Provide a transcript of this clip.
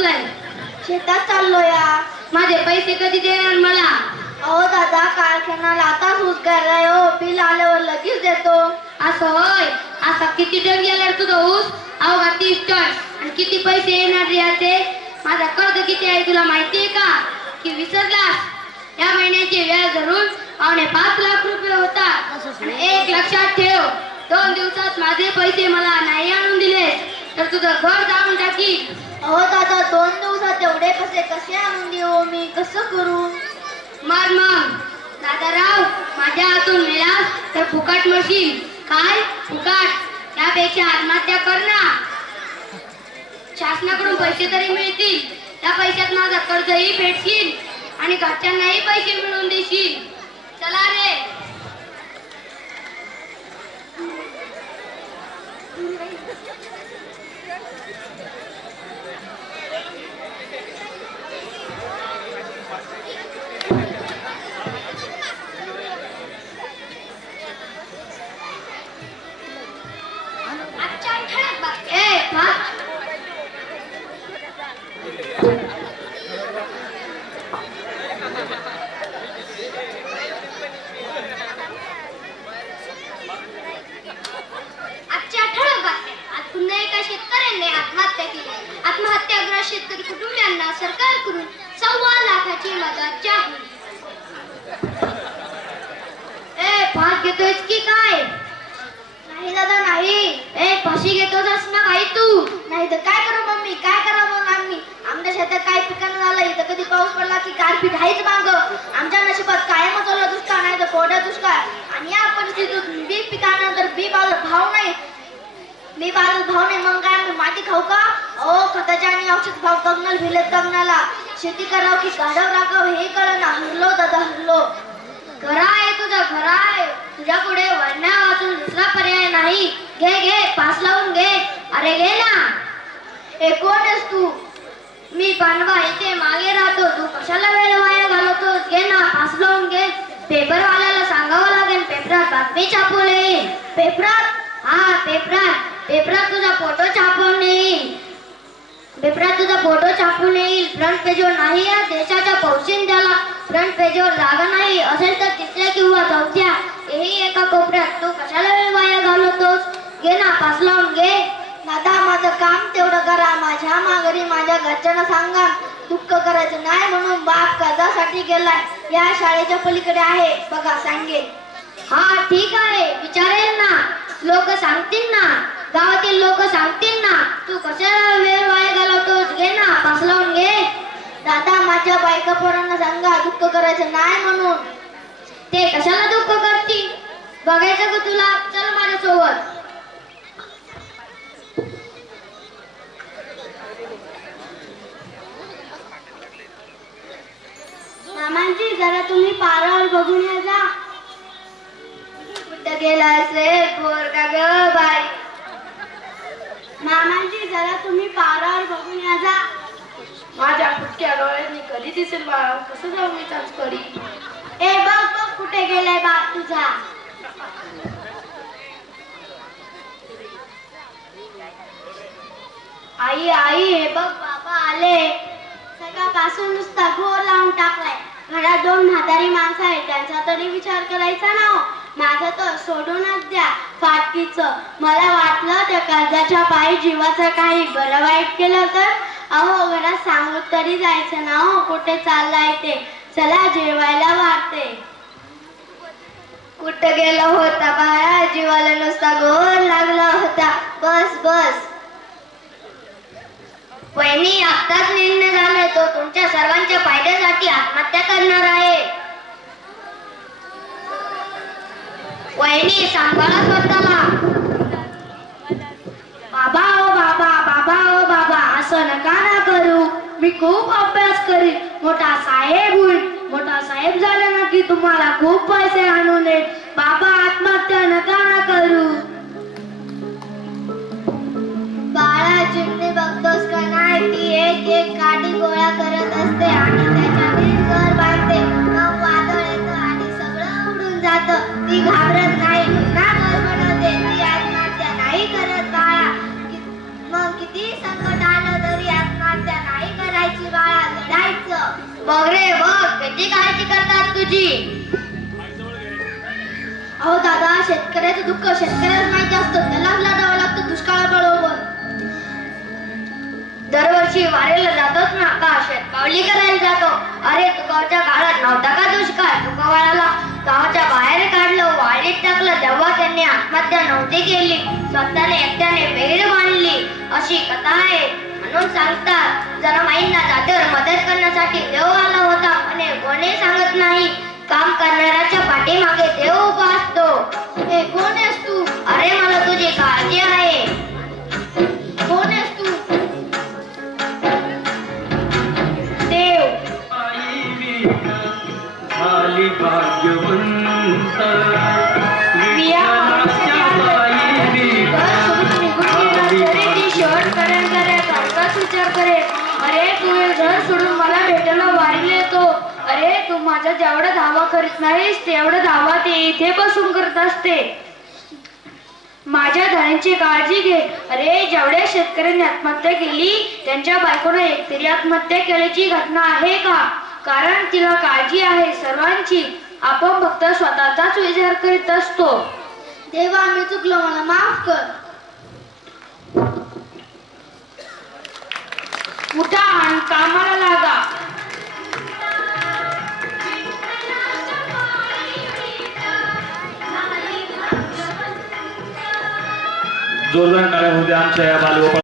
बसलाय शेतात चाललो या माझे पैसे कधी देणार मला? अहो दादा कारखान्याला आताच उद्गारलाय हो बिल आल्यावर लगेच देतो. असं होय? असा किती टन गेला तुझा ऊस? अवघा तीस टन. आणि किती पैसे येणार याचे? माझा कर्ज किती आहे तुला माहितीये का? की विसरलास? या महिन्याची व्याज धरून पावणे पाच लाख रुपये आणि एक लक्षात ठेव. दोन दिवसात माझे पैसे मला नाही आणून दिलेस. तर तुझं घर जाऊन टाकील अहो दादा दोन दिवसात एवढे कसे कसे आणून देऊ मी? कसं करू? मार मग. दादाराव माझ्या हातून मिळास तर फुकट मशीन. काय? फुकट. त्यापेक्षा आत्महत्या कर ना. शासनाकडून पैसे तरी मिळतील. त्या पैशात माझा कर्जही फेडशील आणि घरच्यांनाही पैसे मिळवून देशील. चला रे. ए फास घेतोयस की काय? नाही दादा नाही. ए फाशी घेतोस ना काही तू. नाही तर काय करू मम्मी? काय करा मग आम्ही? आमच्या शेतात काय पिकांना झालं? इथं कधी पाऊस पडला की गारपीट आहेच माग. आमच्या नशिबात कायमच ओला दुष्काळ नाही तर कोरडा दुष्काळ. आणि या परिस्थितीत बी पिकानंतर बी बाजार भाव नाही. मी बाजार भाव नाही. मग काय? मी माती खाऊ का? ओ खताचे आणि औषध भाव तग्नल भिलेत कंगनाला. शेती करावं की गाढव राखावं हे कळना. हरलो दादा हरलो. करा. तुझ्या पुढे वळणा वाचून दुसरा पर्याय नाही. घे घे पास लावून घे. अरे घे ना. हे तू. मी पानवा इथे मागे राहतो. तू कशाला वेळ वाया घालवतोस? घे ना पास लावून घे. पेपरवाल्याला सांगावं लागेल पेपरात बातमी छापून येईल पेपरात? हा पेपरात. पेपरात तुझा फोटो छापून येईल. पेपरात तुझा फोटो छापून येईल. फ्रंट पेजवर नाही या देशाच्या पौशिंद्याला फ्रंट पेजवर जागा नाही. असेल तर तिसऱ्या किंवा चौथ्या हेही एका कोपऱ्यात तू कशाला वेळ वाया घालवतोस? घे ना पास लावून घे. दादा माझं काम तेवढं करा. माझ्या माघारी माझ्या घरच्यांना सांगा. दुःख करायचं नाही म्हणून बाप कर्जासाठी गेलाय. या शाळेच्या पलीकडे आहे. बघा सांगेल हा ठीक आहे. विचारेल ना. लोक सांगतील ना. गावातील लोक सांगतील ना. तू कशाला वेळ वाया घालवतोस? घे ना पास लावून घे. दादा माझ्या बायका पोरांना सांगा. दुःख करायचं नाही म्हणून. ते कशाला दुःख कर बघायचं का तुला? चल माझ्यासोबत. मामांजी जरा तुम्ही पारावर बघून या जा. कुठं गेलास रे पोरगा ग बाई? मामांजी जरा तुम्ही पारावर बघून या जा. माझ्या फुटक्या डोळ्यांनी कधी दिसेल बाळा? कसं जाऊ मी करी ए बघ बघ कुठे गेलाय बाप तुझा. आई आई हे बघ बाबा आले. सकाळपासून नुसता घोर लावून टाकलाय. घरात दोन म्हातारी माणसं आहेत त्यांचा तरी विचार करायचा ना हो. माझं तर सोडूनच द्या फाटकीच. मला वाटलं त्या कर्जाच्या पायी जीवाचं काही बरं वाईट केलं तर? अहो घरात सांगून तरी जायचं ना हो कुठे चाललाय ते? चला जेवायला वाटते कुठं गेला होता बाळा जीवाला नुसता गोर लागला होता. बस बस. वहिनी आत्ताच निर्णय झालाय तो तुमच्या सर्वांच्या फायद्यासाठी आत्महत्या करणार आहे. वहिनी सांभाळा स्वतःला. बाबा ओ बाबा बाबा ओ बाबा असं नका ना करू. मी खूप अभ्यास करीन. मोठा साहेब होईल. मोठा साहेब झाला ना की तुम्हाला खूप पैसे आणून देईल बाबा आत्महत्या नका ना करू. बाळा चिमणी बघतोस का नाही? ती एक एक काठी गोळा करत असते आणि त्याच्याने घर बांधते. मग वादळ येतं आणि सगळं उडून जातं. ती घाबरत नाही पुन्हा घर बनवते ती आत्महत्या नाही करत बाळा. मग किती संकट आलं तरी आत्महत्या नाही लढायचं बाळा. लढायचं. बघ रे शेती किती काळजी करतात तुझी? अहो दादा शेतकऱ्याचं दुःख शेतकऱ्याला माहिती असतं. त्याला लढावं लागतं दुष्काळ बरोबर दरवर्षी वारेला जातोच ना का शेतकावली करायला जातो. अरे तुकावच्या काळात नव्हता का दुष्काळ? तुकावाळाला गावाच्या बाहेर काढलं वाळीत टाकलं. तेव्हा त्यांनी आत्महत्या नव्हती केली. स्वतःने एकट्याने वेळ बांधली. अशी कथा आहे. म्हणून सांगतात जरा माईंना जातीवर मदत करण्यासाठी देव आला होता. कोणी सांगत नाही? काम करणाऱ्याच्या पाठीमागे देव उभा असतो. हे कोण अरे तू माझा जेवढा धावा करीत नाहीस तेवढा धावा ते इथे बसून करत असते. माझ्या धनाची काळजी घे. अरे जेवढ्या शेतकऱ्यांनी आत्महत्या केली त्यांच्या बायकोनं एकतरी आत्महत्या केल्याची घटना आहे का? कारण तिला काळजी आहे सर्वांची. आपण फक्त स्वतःचाच विचार करीत असतो. देवा मी चुकलो मला माफ कर. उठा आणि कामाला लागा. जोरदार टाळ्या होत्या आमच्या या बालगोपाळ